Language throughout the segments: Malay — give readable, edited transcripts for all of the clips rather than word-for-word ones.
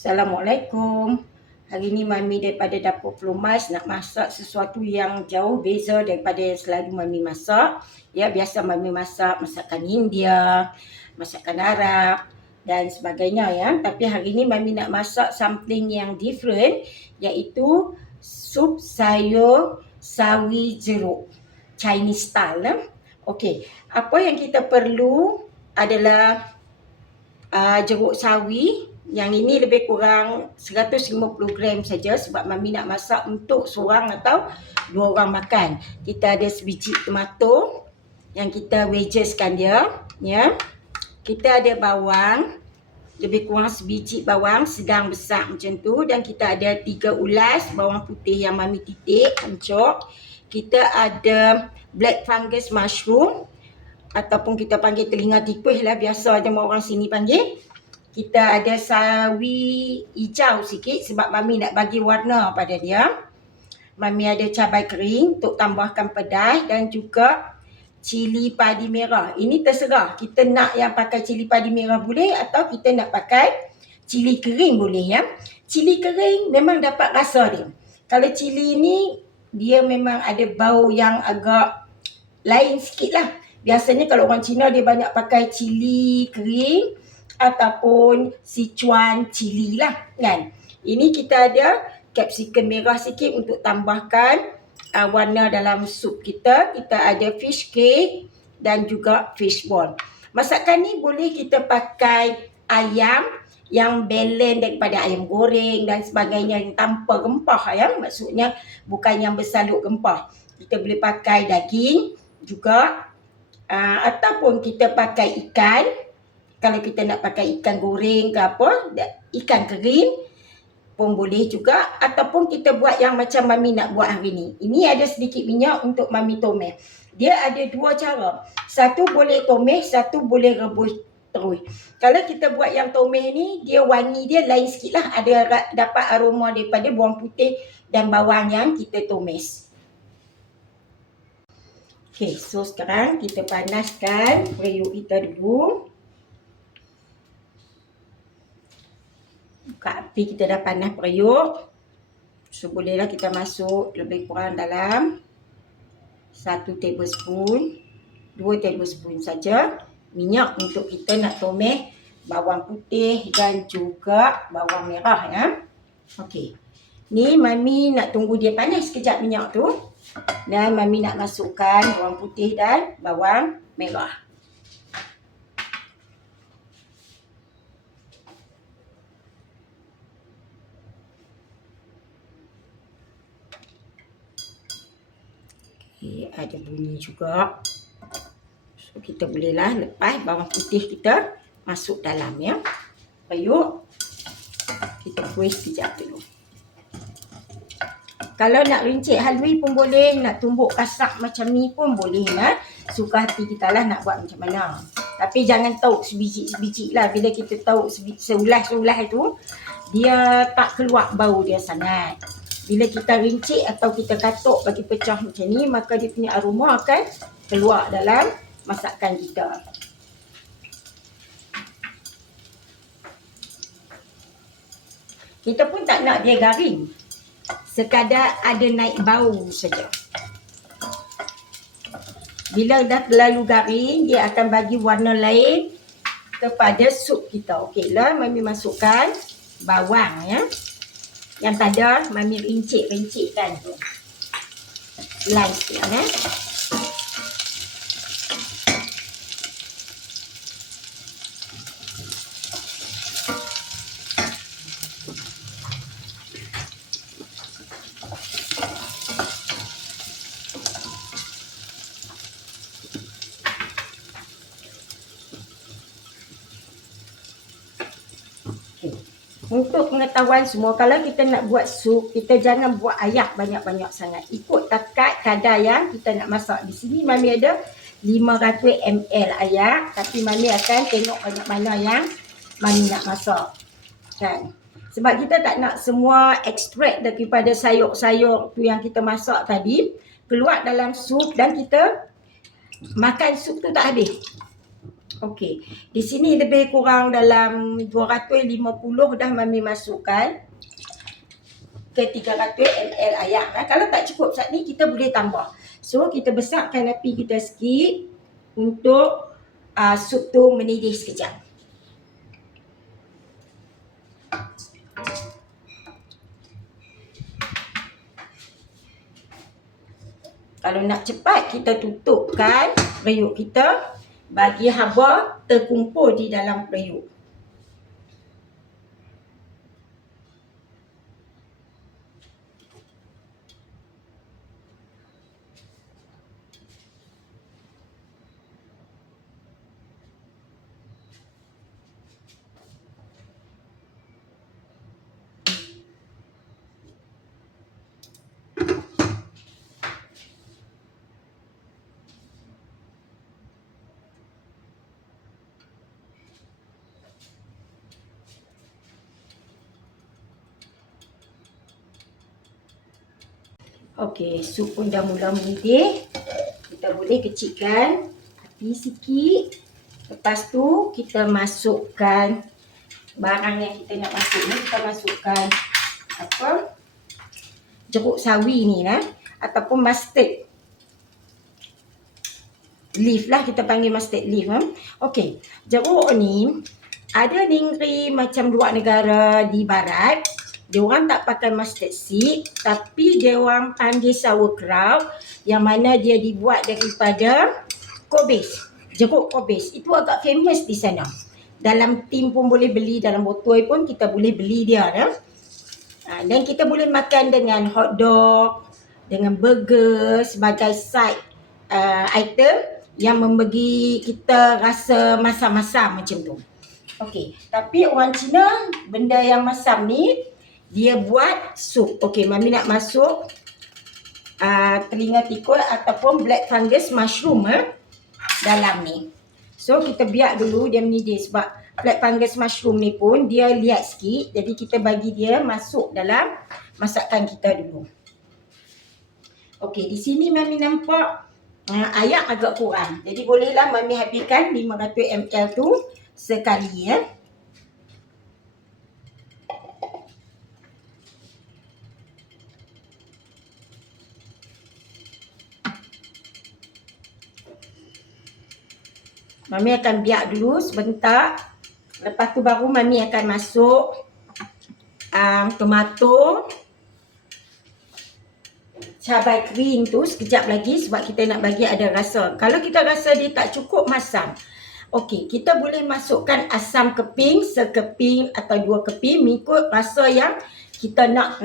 Assalamualaikum. Hari ni Mami daripada Dapur Pelumas nak masak sesuatu yang jauh beza daripada yang selalu Mami masak. Ya, biasa Mami masak masakan India, masakan Arab dan sebagainya ya. Tapi hari ni Mami nak masak something yang different, iaitu sup sayur sawi jeruk Chinese style. Okey, apa yang kita perlu adalah jeruk sawi. Yang ini lebih kurang 150 gram saja sebab Mami nak masak untuk seorang atau dua orang makan. Kita ada sebiji tomato yang kita wedgeskan dia, ya. Kita ada bawang, lebih kurang sebiji bawang sedang besar macam tu, dan kita ada 3 ulas bawang putih yang Mami titik hancur. Kita ada black fungus mushroom ataupun kita panggil telinga tikus lah, biasa je orang sini panggil. Kita ada sawi hijau sikit sebab Mami nak bagi warna pada dia. Mami ada cabai kering untuk tambahkan pedas dan juga cili padi merah. Ini terserah, kita nak yang pakai cili padi merah boleh atau kita nak pakai cili kering boleh ya. Cili kering memang dapat rasa dia. Kalau cili ni dia memang ada bau yang agak lain sikit lah. Biasanya kalau orang Cina dia banyak pakai cili kering ataupun Sichuan cili lah kan. Ini kita ada capsicum merah sikit untuk tambahkan warna dalam sup kita. Kita ada fish cake dan juga fish ball. Masakan ni boleh kita pakai ayam yang blend daripada ayam goreng dan sebagainya yang tanpa rempah ya. Maksudnya bukan yang bersalut rempah. Kita boleh pakai daging juga ataupun kita pakai ikan. Kalau kita nak pakai ikan goreng ke apa, ikan kering pun boleh juga. Ataupun kita buat yang macam Mami nak buat hari ni. Ini ada sedikit minyak untuk Mami tumis. Dia ada dua cara. Satu boleh tumis, satu boleh rebus terus. Kalau kita buat yang tumis ni, dia wangi dia lain sikit lah. Ada dapat aroma daripada bawang putih dan bawang yang kita tumis. Okay, so sekarang kita panaskan periuk kita dulu. Buka api, kita dah panas periuk. So bolehlah kita masuk lebih kurang dalam 1 tablespoon, 2 tablespoon saja minyak untuk kita nak tumis bawang putih dan juga bawang merah ya. Okey. Ni Mami nak tunggu dia panas sekejap minyak tu. Dan Mami nak masukkan bawang putih dan bawang merah. Okay, ada bunyi juga. So kita bolehlah lepas bawang putih kita masuk dalam ya. Periuk. Kita kuis sekejap dulu. Kalau nak rincik halui pun boleh, nak tumbuk kasak macam ni pun boleh lah. Suka hati kita lah nak buat macam mana. Tapi jangan tauk sebiji-sebiji lah. Bila kita tauk seulas-seulas itu, dia tak keluar bau dia sangat. Bila kita rincik atau kita katuk bagi pecah macam ni, maka dia punya aroma akan keluar dalam masakan kita. Kita pun tak nak dia garing. Sekadar ada naik bau saja. Bila dah terlalu garing, dia akan bagi warna lain kepada sup kita. Okeylah, Mami masukkan bawang ya. Yang tadi Mami rincik-rincikkan tu. Slice dia ya. Untuk pengetahuan semua, kalau kita nak buat sup, kita jangan buat ayak banyak-banyak sangat. Ikut takat kadar yang kita nak masak. Di sini Mami ada 500 ml ayak, tapi Mami akan tengok banyak mana yang Mami nak masak. Kan? Sebab kita tak nak semua ekstrak daripada sayur-sayur tu yang kita masak tadi keluar dalam sup dan kita makan sup tu tak habis. Okey. Di sini lebih kurang dalam 250 dah Mami masukkan ke 300 ml air. Kalau tak cukup saat ni kita boleh tambah. So kita besarkan api kita sikit untuk sup tu mendidih sekejap. Kalau nak cepat, kita tutupkan periuk kita bagi haba terkumpul di dalam periuk. Okey, sup pun dah mula mendidih. Kita boleh kecilkan api sikit. Lepas tu kita masukkan barang yang kita nak masuk ni. Kita masukkan jeruk sawi ni lah, ataupun mustard leaf lah, kita panggil mustard leaf. Okey, jeruk ni ada negeri macam luar negara di barat, dia orang tak pakai mustard seed, tapi dia orang panggil sauerkraut, yang mana dia dibuat daripada kobis, jeruk kobis. Itu agak famous di sana. Dalam tin pun boleh beli, dalam botol pun kita boleh beli dia. Dan kita boleh makan dengan hot dog, dengan burger sebagai side item yang memberi kita rasa masam-masam macam tu. Okey, tapi orang Cina benda yang masam ni dia buat sup. Okey, Mami nak masuk telinga tikus ataupun black fungus mushroom dalam ni. So kita biar dulu dia mendidih, sebab black fungus mushroom ni pun dia liat sikit. Jadi kita bagi dia masuk dalam masakan kita dulu. Okey, di sini Mami nampak air agak kurang. Jadi bolehlah Mami habiskan 500 ml tu sekali ya. Mami akan biar dulu sebentar. Lepas tu baru Mami akan masuk tomato, cabai kering tu sekejap lagi, sebab kita nak bagi ada rasa. Kalau kita rasa dia tak cukup masam, okey, kita boleh masukkan asam keping sekeping atau 2 keping mengikut rasa yang kita nak.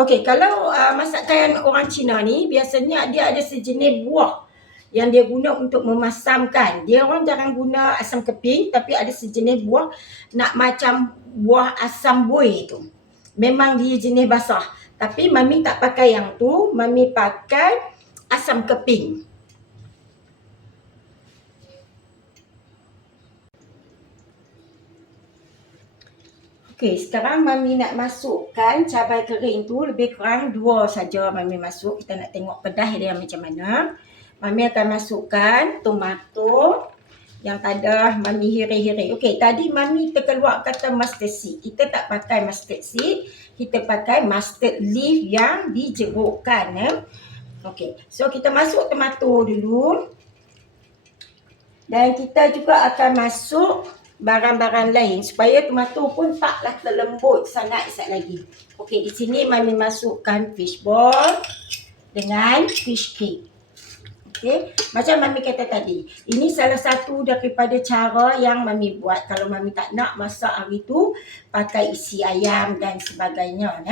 Okey, kalau masakan orang Cina ni biasanya dia ada sejenis buah yang dia guna untuk memasamkan. Dia orang jarang guna asam keping, tapi ada sejenis buah nak macam buah asam buih tu. Memang dia jenis basah. Tapi Mami tak pakai yang tu, Mami pakai asam keping. Okey, sekarang Mami nak masukkan cabai kering tu, lebih kurang 2 saja Mami masuk. Kita nak tengok pedas dia macam mana. Mami akan masukkan tomato yang ada Mami hirai-hirai. Okey, tadi Mami terkeluar kata mustard seed. Kita tak pakai mustard seed, kita pakai mustard leaf yang dijerukkan. Okey, so kita masuk tomato dulu. Dan kita juga akan masuk barang-barang lain supaya tomato pun taklah terlembut sangat lagi. Okey, di sini Mami masukkan fish ball dengan fish cake. Okay. Macam Mami kata tadi, ini salah satu daripada cara yang Mami buat. Kalau Mami tak nak masak hari tu, pakai isi ayam dan sebagainya.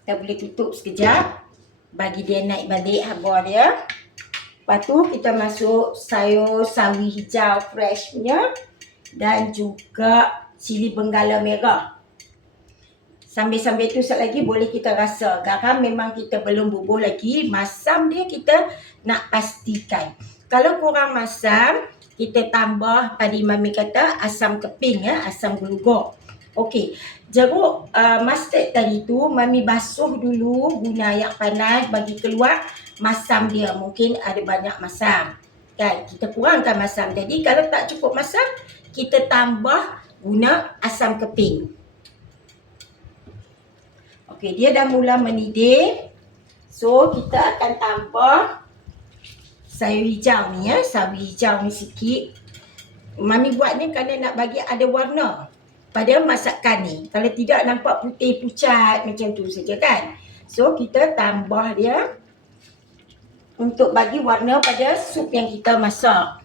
Kita boleh tutup sekejap, bagi dia naik balik haba dia. Lepas tu kita masuk sayur sawi hijau fresh punya dan juga cili benggala merah. Sambil-sambil tu sekali lagi boleh kita rasa. Garam memang kita belum bubuh lagi. Masam dia kita nak pastikan. Kalau kurang masam, kita tambah tadi Mami kata asam keping asam gulugok. Okey, jeruk mustard tadi tu Mami basuh dulu guna air panas bagi keluar masam dia. Mungkin ada banyak masam. Kan? Kita kurangkan masam. Jadi kalau tak cukup masam, kita tambah guna asam keping. Okey, dia dah mula mendidih. So, kita akan tambah sayur hijau ni ya. Sayur hijau ni sikit. Mami buat ni kerana nak bagi ada warna pada masakan ni. Kalau tidak nampak putih pucat macam tu saja kan. So kita tambah dia untuk bagi warna pada sup yang kita masak.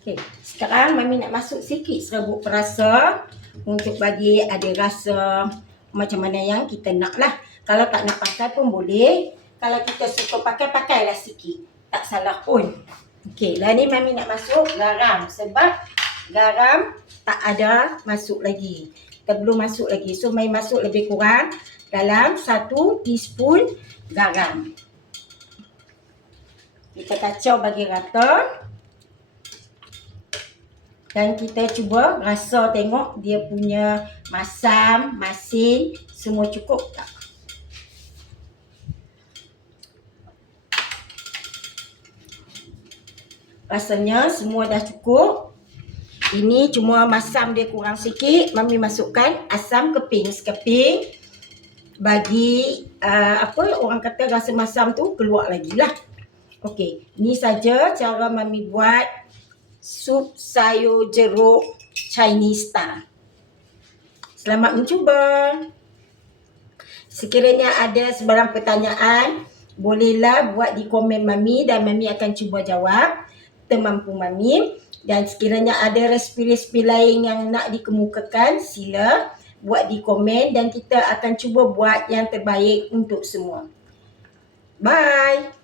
Okay. Sekarang Mami nak masuk sikit serbuk perasa untuk bagi ada rasa macam mana yang kita nak lah. Kalau tak nak pakai pun boleh. Kalau kita suka pakai, pakailah sikit. Tak salah pun. Okey, lah ni Mami nak masuk garam. Sebab garam tak ada masuk lagi. Kita belum masuk lagi. So, Mami masuk lebih kurang dalam 1 teaspoon garam. Kita kacau bagi rata. Dan kita cuba rasa tengok dia punya masam, masin, semua cukup tak? Rasanya semua dah cukup. Ini cuma masam dia kurang sikit. Mami masukkan asam keping sekeping. Bagi orang kata rasa masam tu keluar lagi lah. Okey, ini saja cara Mami buat sup sayur jeruk Chinese style. Selamat mencuba. Sekiranya ada sebarang pertanyaan, bolehlah buat di komen Mami dan Mami akan cuba jawab semampu Mami. Dan sekiranya ada resipi-resipi lain yang nak dikemukakan, sila buat di komen dan kita akan cuba buat yang terbaik untuk semua. Bye.